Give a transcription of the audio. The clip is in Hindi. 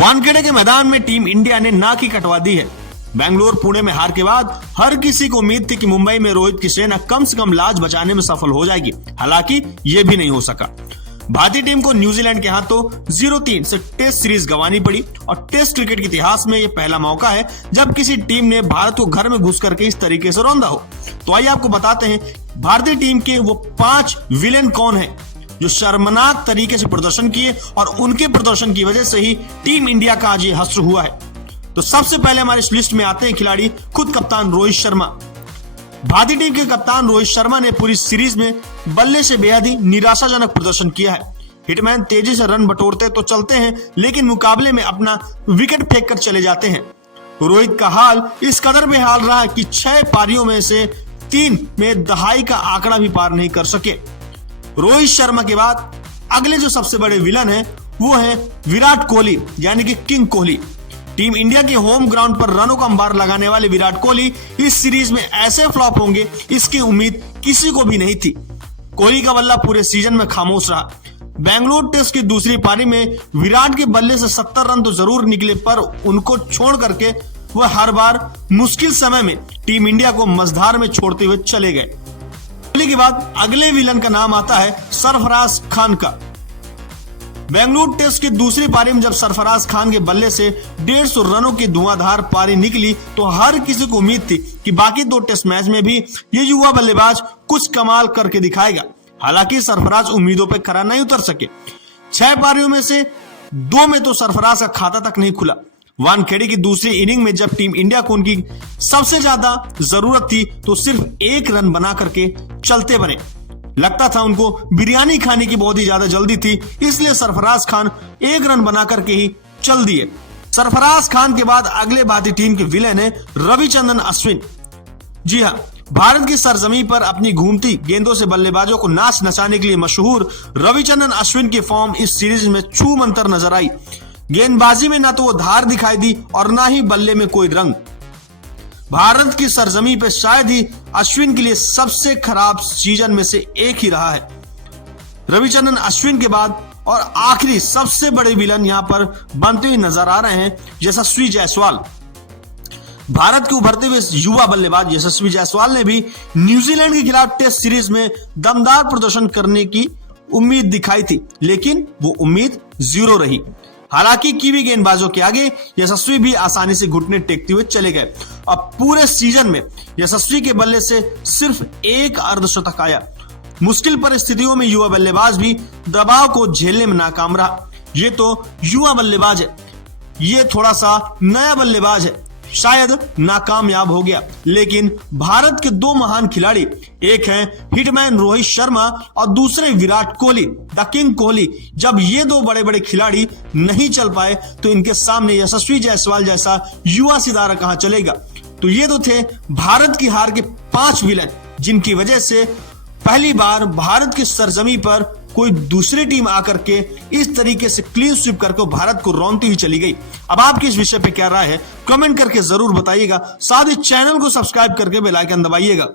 वानखेड़े के मैदान में टीम इंडिया ने नाक ही कटवा दी है। बेंगलुरु पुणे में हार के बाद हर किसी को उम्मीद थी कि मुंबई में रोहित की सेना कम से कम लाज बचाने में सफल हो जाएगी। हालांकि ये भी नहीं हो सका। भारतीय टीम को न्यूजीलैंड के हाथों 0-3 से टेस्ट सीरीज गंवानी पड़ी और टेस्ट क्रिकेट के इतिहास में यह पहला मौका है जब किसी टीम ने भारत को घर में घुस करके इस तरीके से रौंदा हो। तो आइए आपको बताते हैं भारतीय टीम के वो 5 विलेन कौन है जो शर्मनाक तरीके से प्रदर्शन किए और उनके प्रदर्शन की वजह से ही टीम इंडिया का आज ये हश्र हुआ है। तो सबसे पहले हमारे इस लिस्ट में आते हैं खिलाड़ी खुद कप्तान रोहित शर्मा। भारतीय टीम के कप्तान रोहित शर्मा ने पूरी सीरीज में बल्ले से बेहद ही निराशाजनक प्रदर्शन किया है। हिटमैन तेजी से रन बटोरते तो चलते हैं, लेकिन मुकाबले में अपना विकेट फेंक कर चले जाते हैं। रोहित का हाल इस कदर बेहाल रहा कि 6 पारियों में से 3 में दहाई का आंकड़ा भी पार नहीं कर सके। रोहित शर्मा के बाद अगले जो सबसे बड़े विलन है वो है विराट कोहली, यानी कि किंग कोहली। टीम इंडिया के होम ग्राउंड पर रनों का अंबार लगाने वाले विराट कोहली इस सीरीज में ऐसे फ्लॉप होंगे इसकी उम्मीद किसी को भी नहीं थी। कोहली का बल्ला पूरे सीजन में खामोश रहा। बेंगलुरु टेस्ट की दूसरी पारी में विराट के बल्ले से 70 रन तो जरूर निकले, पर उनको छोड़ करके वह हर बार मुश्किल समय में टीम इंडिया को मझधार में छोड़ते हुए चले गए। कोहली के बाद अगले विलन का नाम आता है सरफराज खान का। बेंगलुरु टेस्ट की दूसरी पारी में जब सरफराज खान के बल्ले से 150 रनों की धुआंधार पारी निकली तो हर किसी को उम्मीद थी कि बाकी 2 टेस्ट मैच में भी ये युवा बल्लेबाज कुछ कमाल करके दिखाएगा। हालांकि सरफराज उम्मीदों पर खरा नहीं उतर सके। 6 पारियों में से 2 में तो सरफराज का खाता तक नहीं खुला। वानखेड़े की दूसरी इनिंग में जब टीम इंडिया को उनकी सबसे ज्यादा जरूरत थी तो सिर्फ 1 रन बना करके चलते बने। लगता था उनको बिरयानी खाने की बहुत ही ज्यादा जल्दी थी, इसलिए सरफराज खान 1 रन बना करके ही चल दिए। सरफराज खान के बाद अगले भारतीय टीम के विलेन है रविचंद्रन अश्विन। जी हाँ, भारत की सरजमी पर अपनी घूमती गेंदों से बल्लेबाजों को नाच नचाने के लिए मशहूर रविचंद्रन अश्विन की फॉर्म इस सीरीज में छू मंतर नजर आई। गेंदबाजी में ना तो वो धार दिखाई दी और ना ही बल्ले में कोई रंग। भारत की सरजमी पे शायद ही अश्विन के लिए सबसे खराब सीजन में से एक ही रहा है। रविचंद्रन अश्विन के बाद और आखिरी सबसे बड़े विलन यहां पर बनते हुए नजर आ रहे हैं यशस्वी जायसवाल। भारत के उभरते हुए युवा बल्लेबाज यशस्वी जायसवाल ने भी न्यूजीलैंड के खिलाफ टेस्ट सीरीज में दमदार प्रदर्शन करने की उम्मीद दिखाई थी, लेकिन वो उम्मीद 0 रही। हालांकि कीवी गेंदबाजों के आगे यशस्वी भी आसानी से घुटने टेकते हुए चले गए। अब पूरे सीजन में यशस्वी के बल्ले से सिर्फ 1 अर्धशतक आया। मुश्किल परिस्थितियों में युवा बल्लेबाज भी दबाव को झेलने में नाकाम रहा। ये तो युवा बल्लेबाज है, ये थोड़ा सा नया बल्लेबाज है, शायद नाकामयाब हो गया। लेकिन भारत के 2 महान खिलाड़ी, एक हैं हिटमैन रोहित शर्मा और दूसरे विराट कोहली द किंग कोहली, जब ये 2 बड़े बड़े खिलाड़ी नहीं चल पाए तो इनके सामने यशस्वी जायसवाल जैसा युवा सितारा कहां चलेगा। तो ये तो थे भारत की हार के 5 विलन, जिनकी वजह से पहली बार भारत की सरजमी पर कोई दूसरी टीम आकर के इस तरीके से क्लीन स्वीप करके भारत को रौंदती हुई चली गई। अब आपकी इस विषय पे क्या राय है कमेंट करके जरूर बताइएगा। साथ ही चैनल को सब्सक्राइब करके बेल आइकन दबाइएगा।